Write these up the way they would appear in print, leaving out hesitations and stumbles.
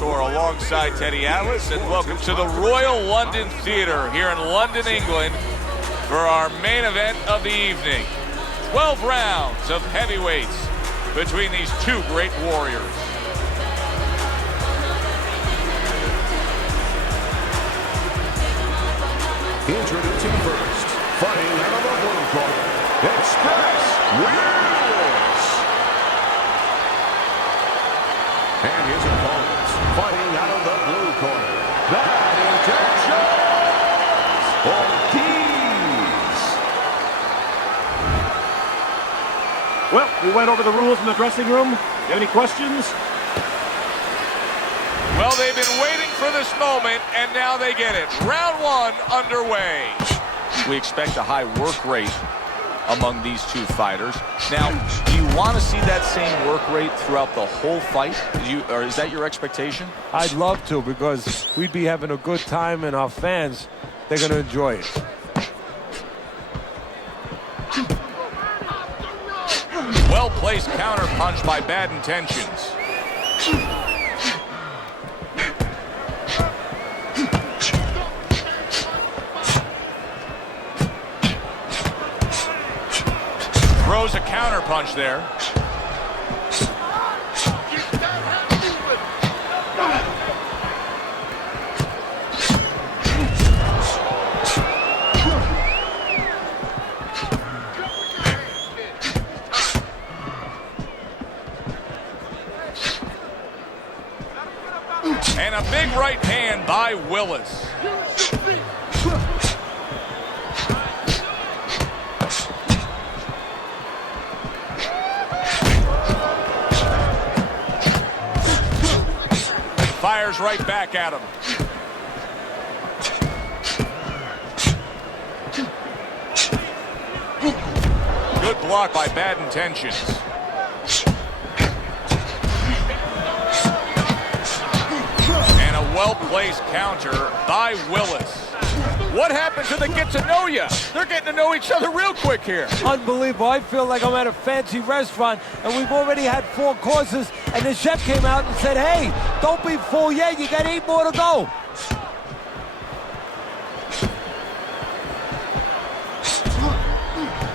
Bellator alongside Teddy Atlas, and welcome to the Royal London Theatre here in London, England, for our main event of the evening. 12 rounds of heavyweights between these two great warriors. Introducing first, fighting out of the blue corner, Express Lewis. And his opponents, fighting out of the blue corner, Bad Intentions, Ортис. Well, we went over the rules in the dressing room. You have any questions? Well, they've been waiting for this moment, and now they get it. Round one underway. We expect a high work rate among these two fighters. Now, do you want to see that same work rate throughout the whole fight? Or is that your expectation? I'd love to, because we'd be having a good time, and our fans, they're going to enjoy it. Well-placed counter punch by Bad Intentions. Throws a counter punch there. And a big right hand by Willis. Fires right back at him. Good block by Bad Intentions. And a well-placed counter by Willis. What happened to the get-to-know-ya? They're getting to know each other real quick here. Unbelievable. I feel like I'm at a fancy restaurant, and we've already had 4 courses, and the chef came out and said, hey, don't be full yet. You got 8 more to go.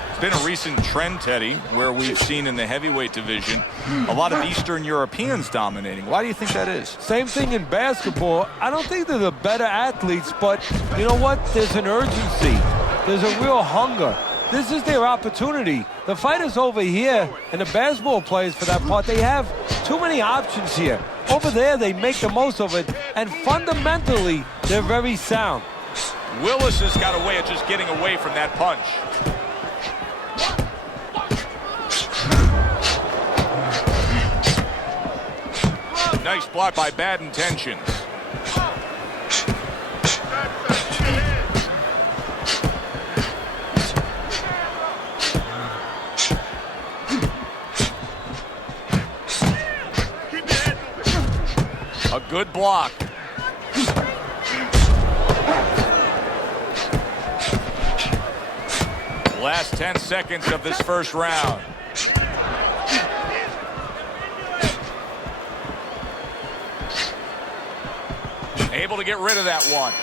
It's been a recent trend, Teddy, where we've seen in the heavyweight division a lot of Eastern Europeans dominating. Why do you think that is? Same thing in basketball. I don't think they're the better athletes, but you know what? There's an urgency. There's a real hunger. This is their opportunity. The fighters over here, and the basketball players for that part, they have too many options here. Over there, they make the most of it, and fundamentally, they're very sound. Willis has got a way of just getting away from that punch. Nice block by Bad Intentions. A good block. Last 10 seconds of this first round. Able to get rid of that one.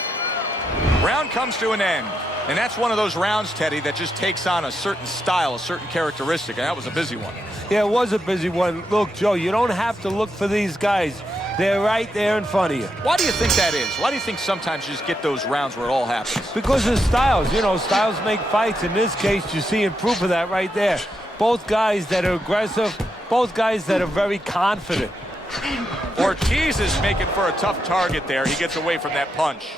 Round comes to an end. And that's one of those rounds, Teddy, that just takes on a certain style, a certain characteristic. And that was a busy one. Yeah, it was a busy one. Look, Joe, you don't have to look for these guys. They're right there in front of you. Why do you think that is? Why do you think sometimes you just get those rounds where it all happens? Because of styles. You know, styles make fights. In this case, you're seeing proof of that right there. Both guys that are aggressive, both guys that are very confident. Ортис is making for a tough target there. He gets away from that punch.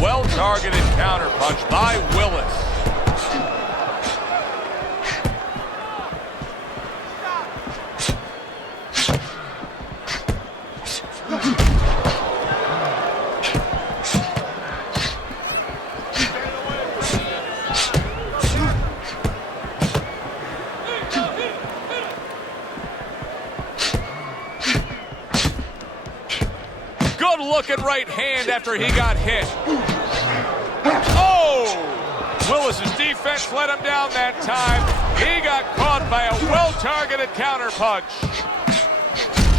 Well-targeted counter punch by Willis. Good-looking right hand after he got hit. Oh! Willis's defense let him down that time. He got caught by a well-targeted counterpunch.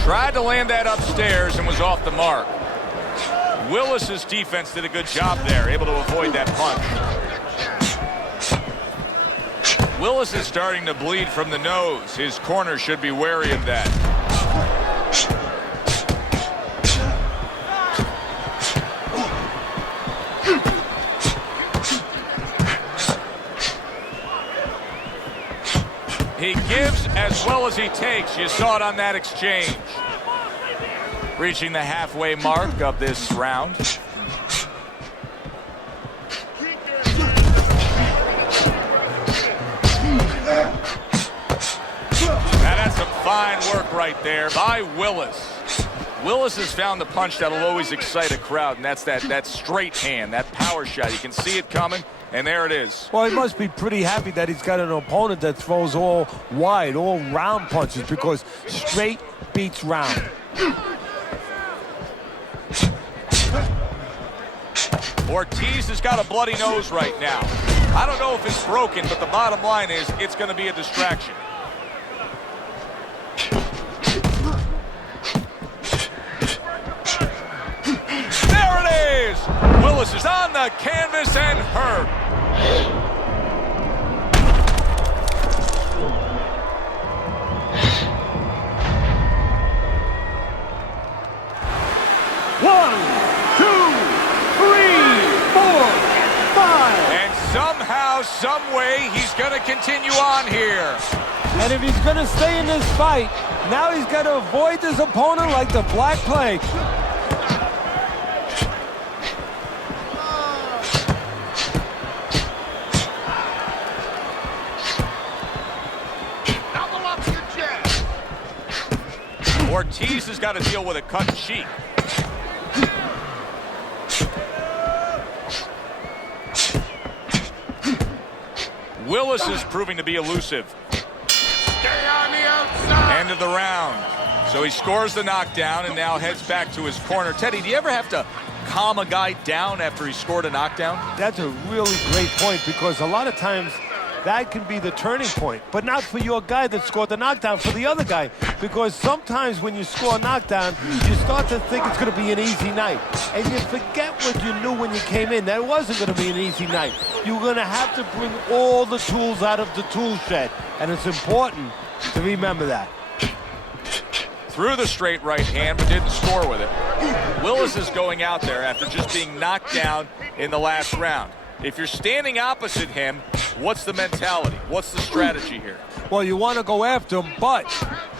Tried to land that upstairs and was off the mark. Willis's defense did a good job there, able to avoid that punch. Willis is starting to bleed from the nose. His corner should be wary of that. He gives as well as he takes. You saw it on that exchange. Reaching the halfway mark of this round. Now that's some fine work right there by Willis. Willis has found the punch that'll always excite a crowd, and that's that straight hand, that power shot. You can see it coming, and there it is. Well, he must be pretty happy that he's got an opponent that throws all wide, all round punches, because straight beats round. Ortiz has got a bloody nose right now. I don't know if it's broken, but the bottom line is it's going to be a distraction. There it is! Willis is on the canvas and hurt. One, two, three, four, five. And somehow, some way, he's going to continue on here. And if he's going to stay in this fight, now he's got to avoid this opponent like the Black Plague. Ortiz has got to deal with a cut cheek. Willis is proving to be elusive. Stay on the outside. End of the round. So he scores the knockdown and now heads back to his corner. Teddy, do you ever have to calm a guy down after he scored a knockdown? That's a really great point, because a lot of times that can be the turning point, but not for your guy that scored the knockdown, for the other guy. Because sometimes when you score a knockdown, you start to think it's going to be an easy night. And you forget what you knew when you came in, that it wasn't going to be an easy night. You're going to have to bring all the tools out of the tool shed. And it's important to remember that. Threw the straight right hand, but didn't score with it. Willis is going out there after just being knocked down in the last round. If you're standing opposite him, what's the mentality? What's the strategy here? Well, you want to go after him, but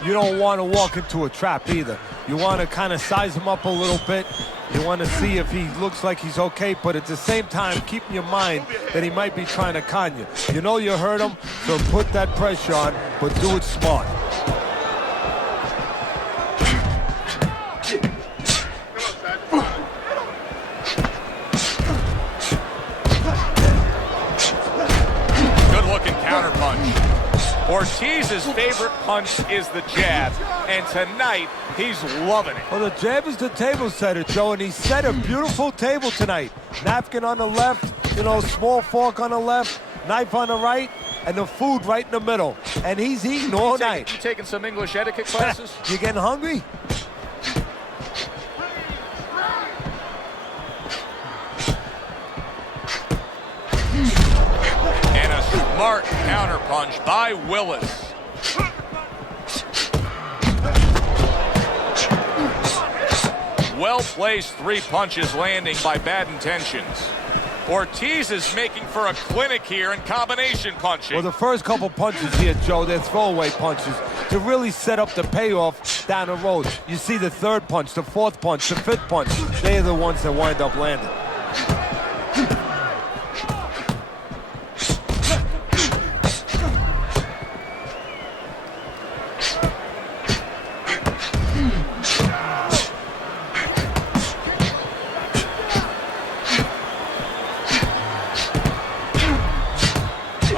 you don't want to walk into a trap either. You want to kind of size him up a little bit. You want to see if he looks like he's okay, but at the same time, keep in your mind that he might be trying to con you. You know you hurt him, so put that pressure on, but do it smart. Counterpunch. Ortiz's favorite punch is the jab, and tonight he's loving it. Well, the jab is the table setter, Joe, and he set a beautiful table tonight. Napkin on the left, small fork on the left, knife on the right, and the food right in the middle. And he's eating all night. You taking some English etiquette classes? You getting hungry? Smart counterpunch by Willis. Well-placed three punches landing by bad intentions. Ortiz is making for a clinic here in combination punching. Well, the first couple punches here, Joe, they're throwaway punches to really set up the payoff down the road. You see the third punch, the fourth punch, the fifth punch. They are the ones that wind up landing.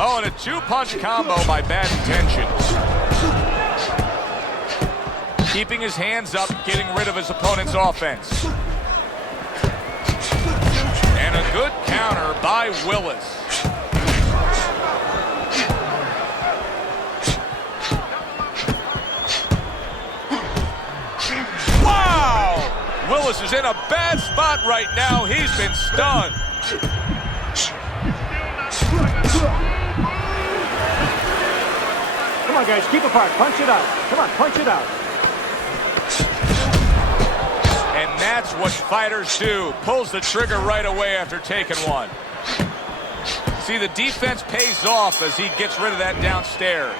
Oh, and a two-punch combo by bad intentions. Keeping his hands up, getting rid of his opponent's offense. And a good counter by Willis. Willis is in a bad spot right now. He's been stunned. Come on, guys, keep apart. Punch it out. Come on, punch it out. And that's what fighters do. Pulls the trigger right away after taking one. See, the defense pays off as he gets rid of that downstairs.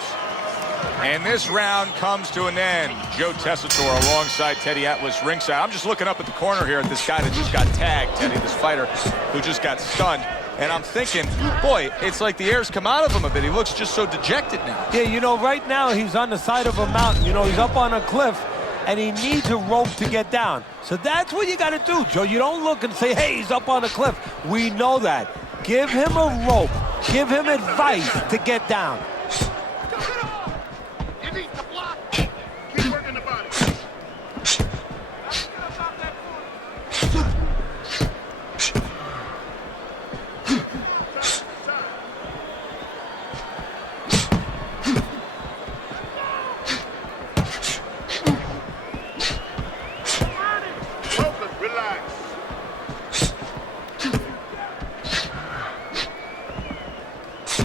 And this round comes to an end. Joe Tessitore alongside Teddy Atlas ringside. I'm just looking up at the corner here at this guy that just got tagged, Teddy, this fighter who just got stunned. And I'm thinking, boy, it's like the air's come out of him a bit. He looks just so dejected now. Yeah, you know, right now he's on the side of a mountain. You know, he's up on a cliff, and he needs a rope to get down. So that's what you got to do, Joe. You don't look and say, hey, he's up on a cliff. We know that. Give him a rope. Give him advice to get down. You need to block. Keep working the body. Focus, relax.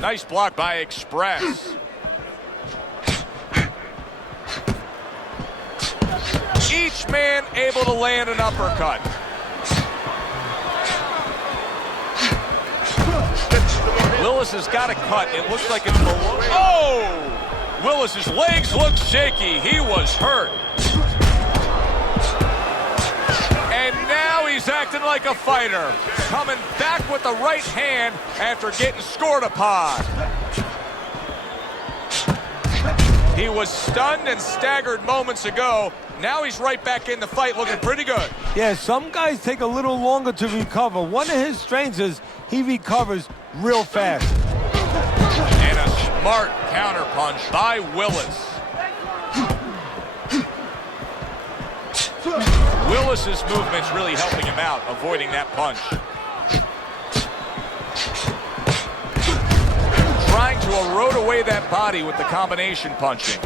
Nice block by Express. Each man able to land an uppercut. Willis has got a cut. It looks like it's below. Oh! Willis's legs look shaky. He was hurt. And now he's acting like a fighter. Coming back with the right hand after getting scored upon. He was stunned and staggered moments ago. Now he's right back in the fight looking pretty good. Yeah, some guys take a little longer to recover. One of his strengths is he recovers real fast. And a smart counterpunch by Willis. Willis's movement's really helping him out, avoiding that punch. Trying to erode away that body with the combination punching.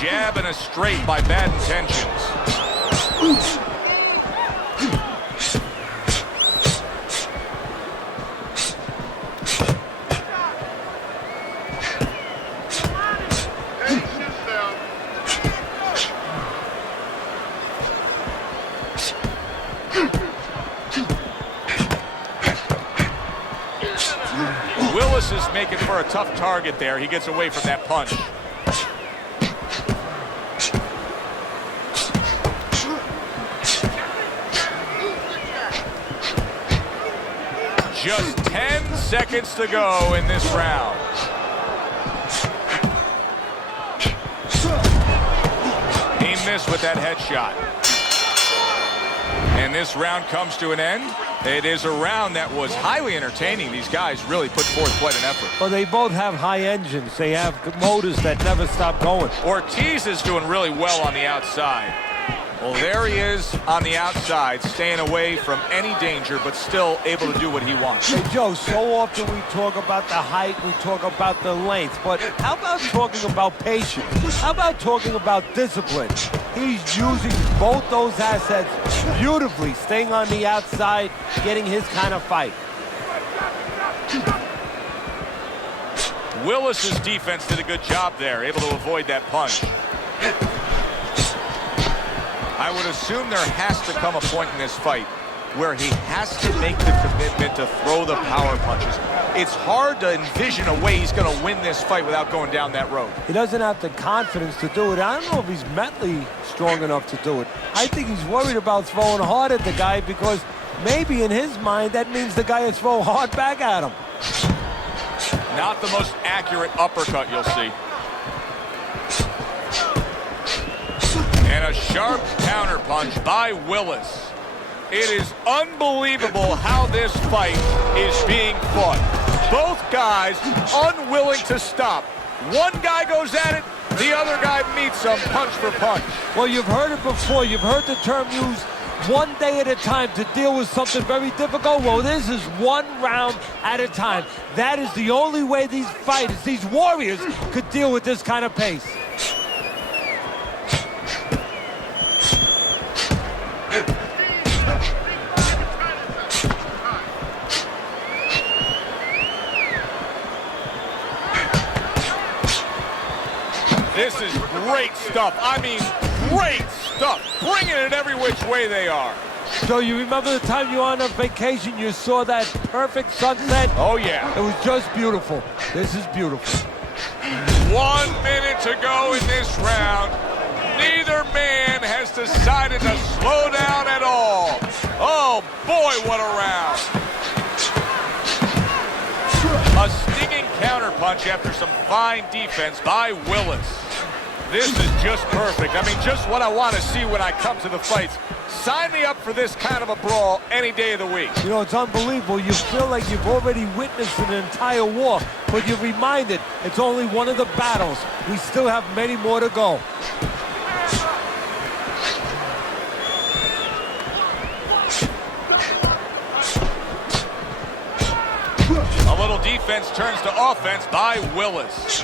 Jab and a straight by Bad Intentions. Willis is making for a tough target there. He gets away from that punch. Just 10 seconds to go in this round. He missed with that headshot. And this round comes to an end. It is a round that was highly entertaining. These guys really put forth quite an effort. Well, they both have high engines. They have motors that never stop going. Ortiz is doing really well on the outside. Well, there he is on the outside, staying away from any danger, but still able to do what he wants. Hey, Joe, so often we talk about the height, we talk about the length, but how about talking about patience? How about talking about discipline? He's using both those assets beautifully, staying on the outside, getting his kind of fight. Willis's defense did a good job there, able to avoid that punch. I would assume there has to come a point in this fight where he has to make the commitment to throw the power punches. It's hard to envision a way he's going to win this fight without going down that road. He doesn't have the confidence to do it. I don't know if he's mentally strong enough to do it. I think he's worried about throwing hard at the guy because maybe in his mind that means the guy will throw hard back at him. Not the most accurate uppercut you'll see. And a sharp counterpunch by Willis. It is unbelievable how this fight is being fought. Both guys unwilling to stop. One guy goes at it, the other guy meets him punch for punch. Well, you've heard it before. You've heard the term used, one day at a time to deal with something very difficult. Well, this is one round at a time. That is the only way these fighters, these warriors, could deal with this kind of pace. This is great stuff. I mean, great stuff. Bringing it every which way they are. So you remember the time you were on a vacation, you saw that perfect sunset? Oh, yeah. It was just beautiful. This is beautiful. 1 minute to go in this round. Neither man has decided to slow down at all. Oh, boy, what a round. A stinging counterpunch after some fine defense by Willis. This is just perfect. I mean, just what I want to see when I come to the fights. Sign me up for this kind of a brawl any day of the week. You know, it's unbelievable. You feel like you've already witnessed an entire war, but you're reminded it's only one of the battles. We still have many more to go. A little defense turns to offense by Willis.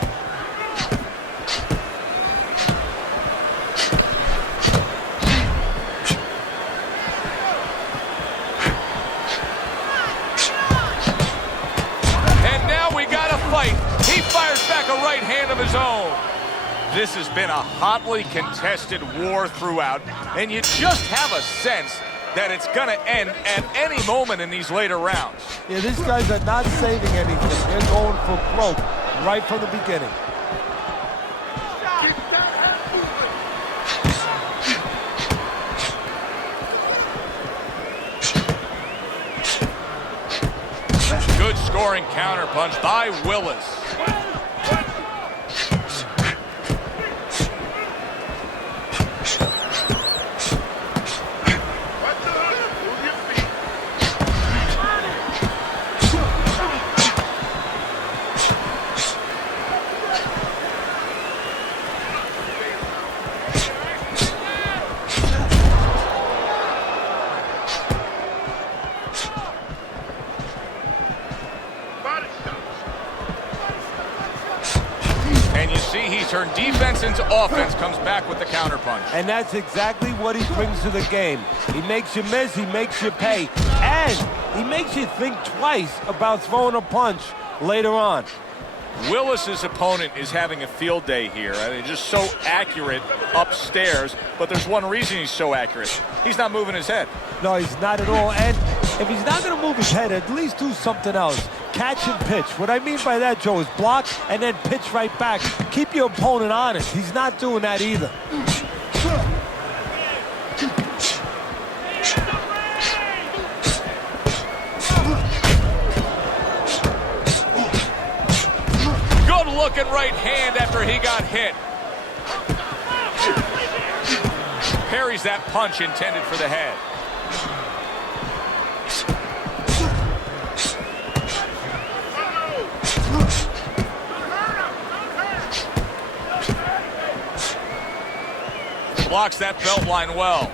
And now we got a fight. He fires back a right hand of his own. This has been a hotly contested war throughout, and you just have a sense that it's going to end at any moment in these later rounds. Yeah, these guys are not saving anything. They're going for broke right from the beginning. Good scoring counterpunch by Willis. He turned defense into offense, comes back with the counterpunch. And that's exactly what he brings to the game. He makes you miss, he makes you pay, and he makes you think twice about throwing a punch later on. Willis's opponent is having a field day here. I mean, just so accurate upstairs, but there's one reason he's so accurate. He's not moving his head. No, he's not at all. And if he's not going to move his head, at least do something else. Catch and pitch. What I mean by that, Joe, is block and then pitch right back. Keep your opponent honest. He's not doing that either. Good looking right hand after he got hit. Parries that punch intended for the head. Blocks that belt line well.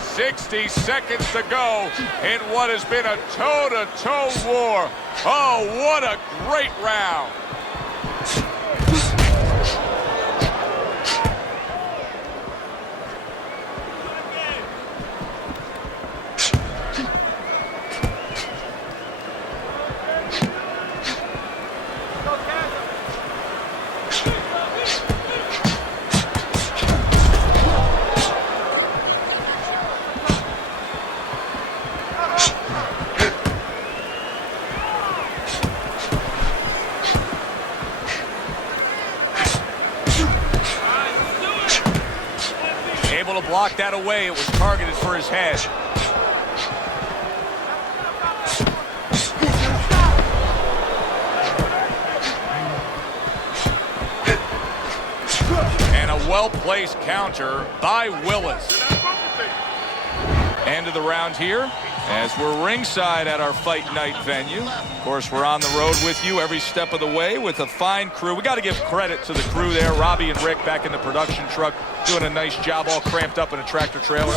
60 seconds to go in what has been a toe-to-toe war. Oh, what a great round. Able to block that away. It was targeted for his head. And a well-placed counter by Willis. End of the round here. As we're ringside at our fight night venue. Of course, we're on the road with you every step of the way with a fine crew. We got to give credit to the crew there. Robbie and Rick back in the production truck doing a nice job, all cramped up in a tractor trailer.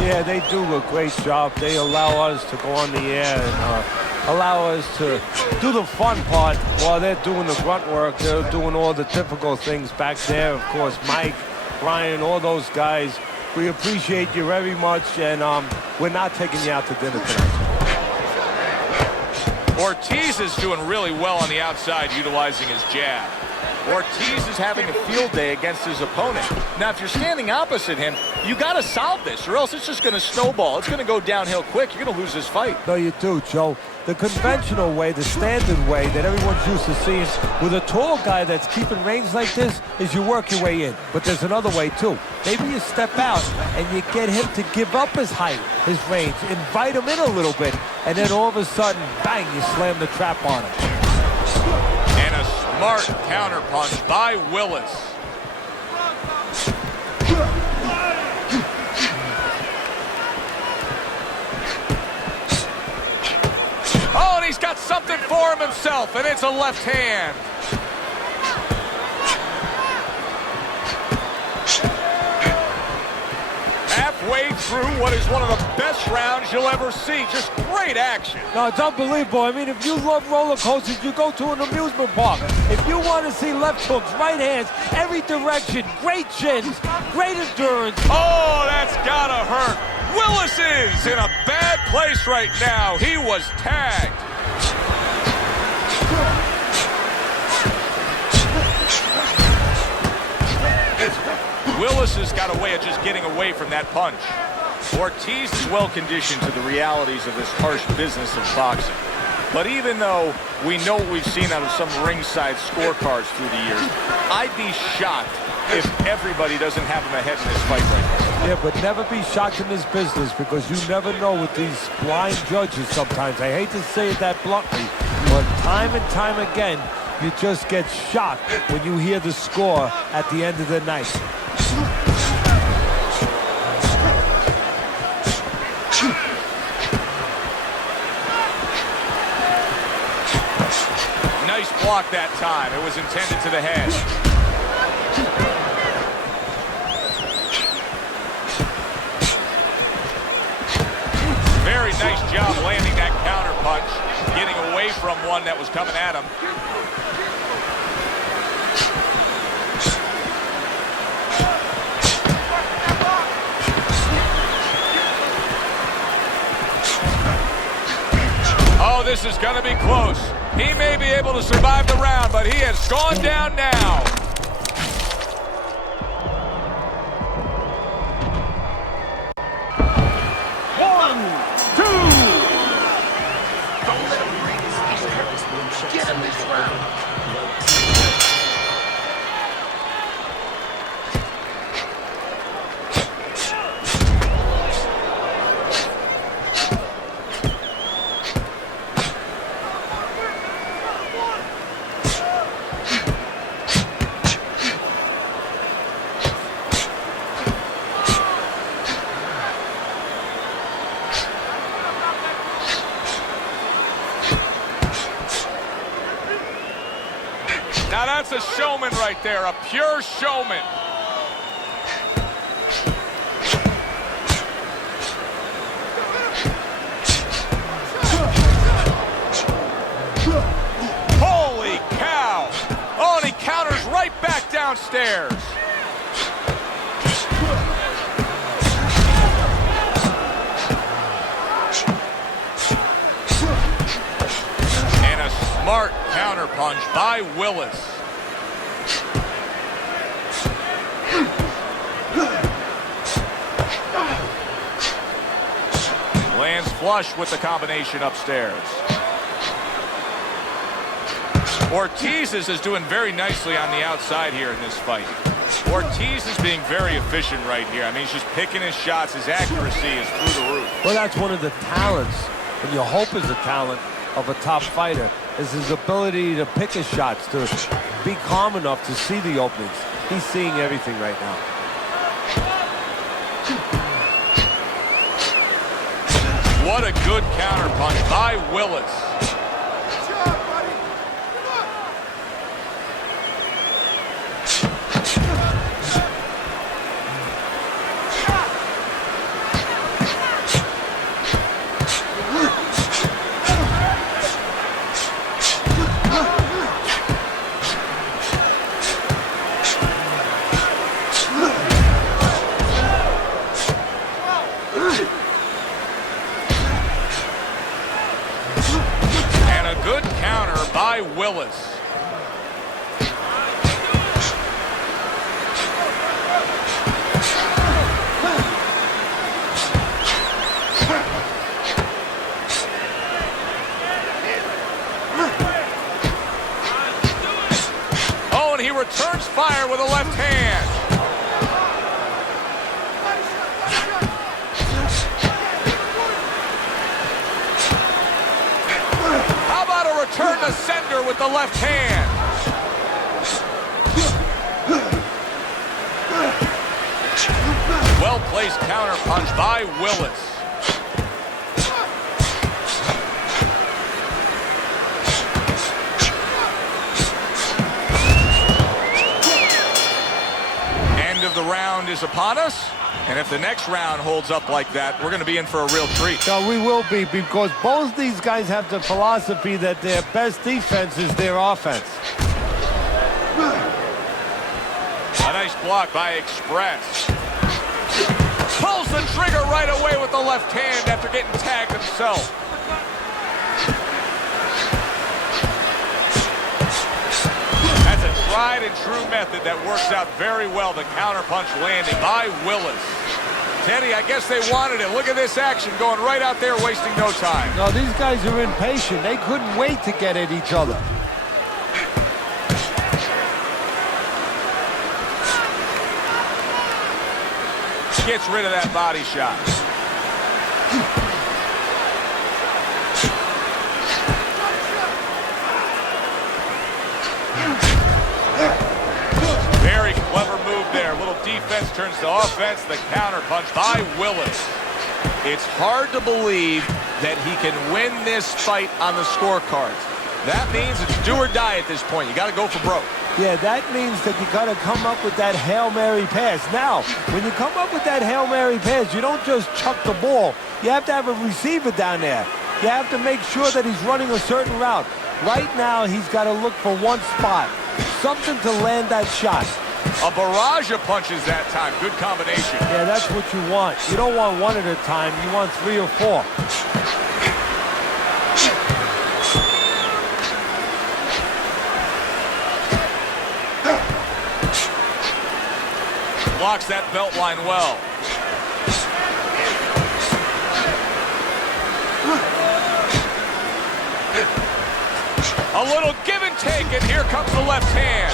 Yeah, they do a great job. They allow us to go on the air and allow us to do the fun part while they're doing the grunt work. They're doing all the difficult things back there. Of course, Mike, Brian, all those guys. We appreciate you very much, and we're not taking you out to dinner tonight. Ortiz is doing really well on the outside, utilizing his jab. Ortiz is having a field day against his opponent. Now, if you're standing opposite him, you got to solve this, or else it's just going to snowball. It's going to go downhill quick. You're going to lose this fight. No, you do, Joe. The conventional way, the standard way that everyone's used to seeing with a tall guy that's keeping range like this is you work your way in. But there's another way, too. Maybe you step out and you get him to give up his height, his range, invite him in a little bit, and then all of a sudden, bang, you slam the trap on him. And a smart counterpunch by Willis. Oh, and he's got something for him himself, and it's a left hand. Halfway through what is one of the best rounds you'll ever see. Just great action. No, it's unbelievable. I mean, if you love roller coasters, you go to an amusement park. If you want to see left hooks, right hands, every direction, great chins, great endurance. Oh, that's gotta hurt. Willis is in a bad place right now. He was tagged. Willis has got a way of just getting away from that punch. Ortiz is well conditioned to the realities of this harsh business of boxing. But even though we know what we've seen out of some ringside scorecards through the years, I'd be shocked if everybody doesn't have him ahead in this fight right now. Yeah, but never be shocked in this business because you never know with these blind judges sometimes. I hate to say it that bluntly, but time and time again, you just get shocked when you hear the score at the end of the night. Nice block that time. It was intended to the head. Very nice job landing that counter punch, getting away from one that was coming at him. Oh, this is going to be close. He may be able to survive the round, but he has gone down now. Get him this round. Now that's a showman right there, a pure showman. Holy cow! Oh, and he counters right back downstairs. And a smart counterpunch by Willis. Lands flush with the combination upstairs. Ortiz is doing very nicely on the outside here in this fight. Ortiz is being very efficient right here. I mean, he's just picking his shots. His accuracy is through the roof. Well, that's one of the talents, and you hope is a talent of a top fighter, is his ability to pick his shots, to be calm enough to see the openings. He's seeing everything right now. What a good counter punch by Willis. Good counter by Willis. Oh, and he returns fire with a left hand. Turn the sender with the left hand. Well-placed counter punch by Willis. End of the round is upon us. And if the next round holds up like that, we're going to be in for a real treat. No, we will be, because both these guys have the philosophy that their best defense is their offense. A nice block by Express. Pulls the trigger right away with the left hand after getting tagged himself. That's a tried and true method that works out very well. The counterpunch landing by Willis. Teddy, I guess they wanted it. Look at this action going right out there, wasting no time. No, these guys are impatient. They couldn't wait to get at each other. Gets rid of that body shot. Very clever move there. A little defense turns to offense. The counter punch by Willis. It's hard to believe that he can win this fight on the scorecards. That means it's do or die at this point. You got to go for broke. Yeah, that means that you got to come up with that Hail Mary pass. Now, when you come up with that Hail Mary pass, you don't just chuck the ball. You have to have a receiver down there. You have to make sure that he's running a certain route. Right now, he's got to look for one spot, something to land that shot. A barrage of punches that time. Good combination. Yeah, that's what you want. You don't want one at a time. You want 3 or 4. Blocks that belt line well. A little give and take, and here comes the left hand.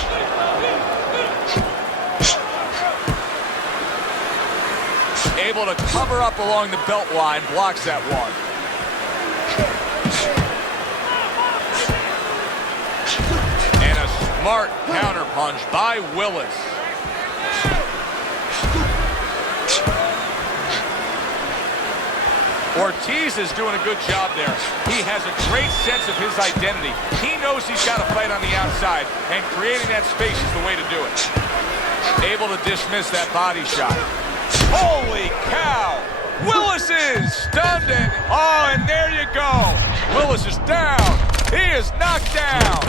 Able to cover up along the belt line, blocks that one. And a smart counter punch by Willis. Ortiz is doing a good job there. He has a great sense of his identity. He knows he's got to fight on the outside, and creating that space is the way to do it. Able to dismiss that body shot. Holy cow! Willis is stunned, and oh, and there you go. Willis is down. He is knocked down.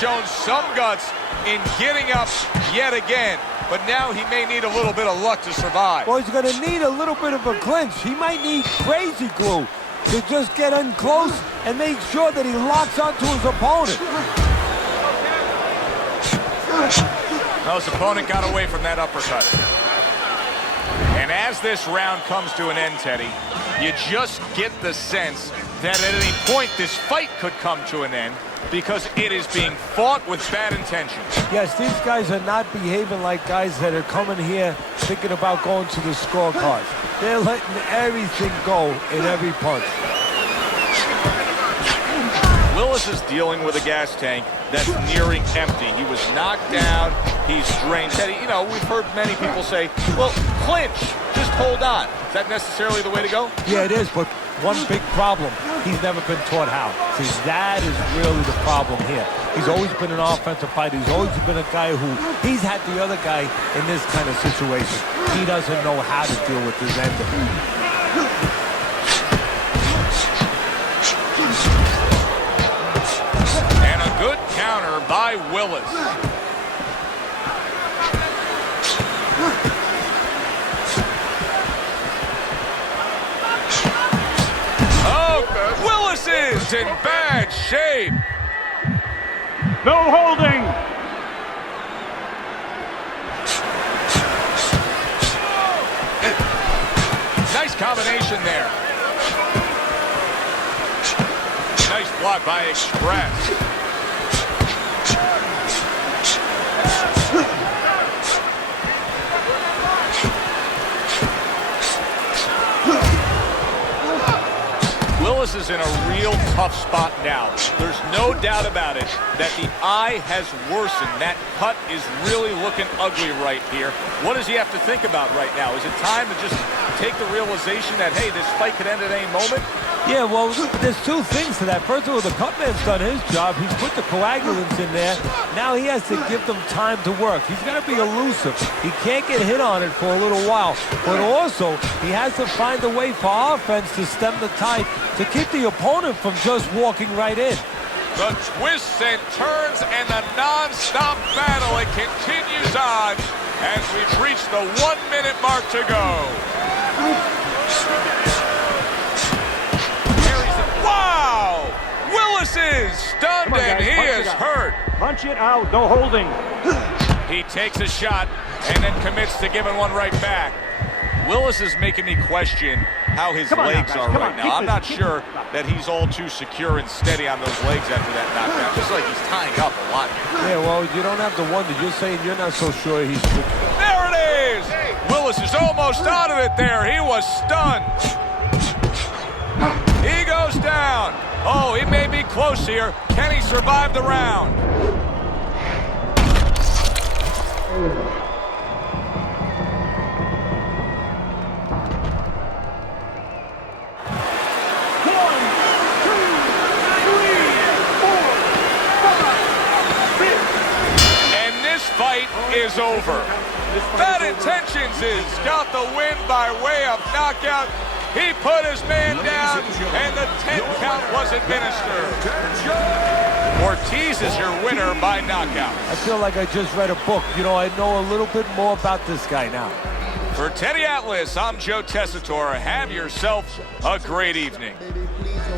Shown some guts in getting up yet again, but now he may need a little bit of luck to survive. Well, he's going to need a little bit of a clinch. He might need crazy glue to just get in close and make sure that he locks onto his opponent. No, his opponent got away from that uppercut. And as this round comes to an end, Teddy, you just get the sense that at any point this fight could come to an end, because it is being fought with bad intentions. Yes, these guys are not behaving like guys that are coming here thinking about going to the scorecards. They're letting everything go in every punch. Lewis is dealing with a gas tank that's nearing empty. He was knocked down. He's drained. Teddy, you know, we've heard many people say, well, clinch, just hold on. Is that necessarily the way to go? Yeah, it is, but one big problem, he's never been taught how. See, that is really the problem here. He's always been an offensive fighter. He's always been a guy who, he's had the other guy in this kind of situation. He doesn't know how to deal with his end of it. Good counter by Willis. Oh, Willis is in bad shape. No holding. Nice combination there. Nice block by Express. Willis is in a real tough spot now. There's no doubt about it that the eye has worsened. That cut is really looking ugly right here. What does he have to think about right now? Is it time to just take the realization that, hey, this fight could end at any moment? Yeah, well, there's two things to that. First of all, the cutman's done his job. He's put the coagulants in there. Now he has to give them time to work. He's got to be elusive. He can't get hit on it for a little while. But also, he has to find a way for offense to stem the tide, to keep the opponent from just walking right in. The twists and turns and the non-stop battle, it continues on as we've reached the 1-minute mark to go. Wow! Willis is stunned and he is hurt. Punch it out, no holding. He takes a shot and then commits to giving one right back. Willis is making me question how his legs are right now. I'm not sure that he's all too secure and steady on those legs after that knockdown. Just like he's tying up a lot here. Yeah, well, you don't have to wonder. You're saying you're not so sure he's... There it is! Willis is almost out of it there. He was stunned. He goes down. Oh, he may be close here. Can he survive the round? Fight is over. Bad Intentions has got the win by way of knockout. He put his man down, and the 10 count was administered. Ortiz is your winner by knockout. I feel like I just read a book. You know, I know a little bit more about this guy now. For Teddy Atlas, I'm Joe Tessitore. Have yourself a great evening.